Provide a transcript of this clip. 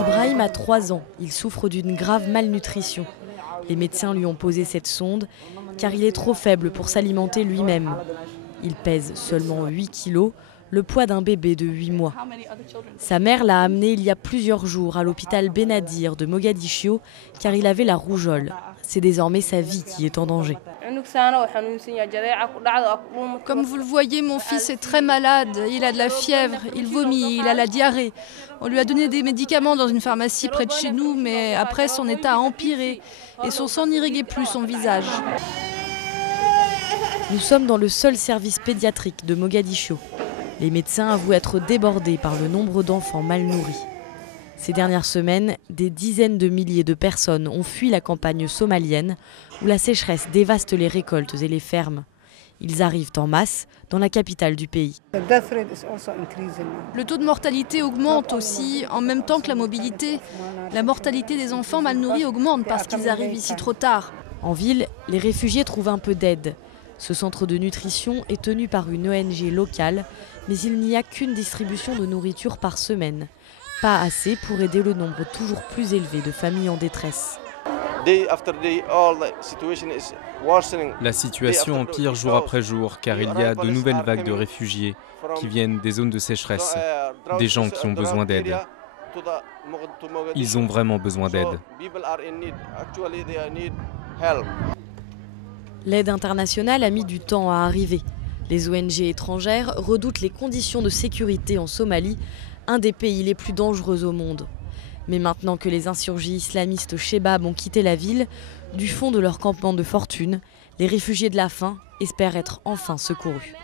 Ibrahim a 3 ans, il souffre d'une grave malnutrition. Les médecins lui ont posé cette sonde car il est trop faible pour s'alimenter lui-même. Il pèse seulement 8 kilos, le poids d'un bébé de 8 mois. Sa mère l'a amené il y a plusieurs jours à l'hôpital Benadir de Mogadiscio car il avait la rougeole. C'est désormais sa vie qui est en danger. Comme vous le voyez, mon fils est très malade. Il a de la fièvre, il vomit, il a la diarrhée. On lui a donné des médicaments dans une pharmacie près de chez nous, mais après son état a empiré et son sang n'irriguait plus son visage. Nous sommes dans le seul service pédiatrique de Mogadiscio. Les médecins avouent être débordés par le nombre d'enfants mal nourris. Ces dernières semaines, des dizaines de milliers de personnes ont fui la campagne somalienne où la sécheresse dévaste les récoltes et les fermes. Ils arrivent en masse dans la capitale du pays. Le taux de mortalité augmente aussi en même temps que la mobilité. La mortalité des enfants mal nourris augmente parce qu'ils arrivent ici trop tard. En ville, les réfugiés trouvent un peu d'aide. Ce centre de nutrition est tenu par une ONG locale, mais il n'y a qu'une distribution de nourriture par semaine. Pas assez pour aider le nombre toujours plus élevé de familles en détresse. La situation empire jour après jour car il y a de nouvelles vagues de réfugiés qui viennent des zones de sécheresse, des gens qui ont besoin d'aide. Ils ont vraiment besoin d'aide. L'aide internationale a mis du temps à arriver. Les ONG étrangères redoutent les conditions de sécurité en Somalie, un des pays les plus dangereux au monde. Mais maintenant que les insurgés islamistes Shebab ont quitté la ville, du fond de leur campement de fortune, les réfugiés de la faim espèrent être enfin secourus.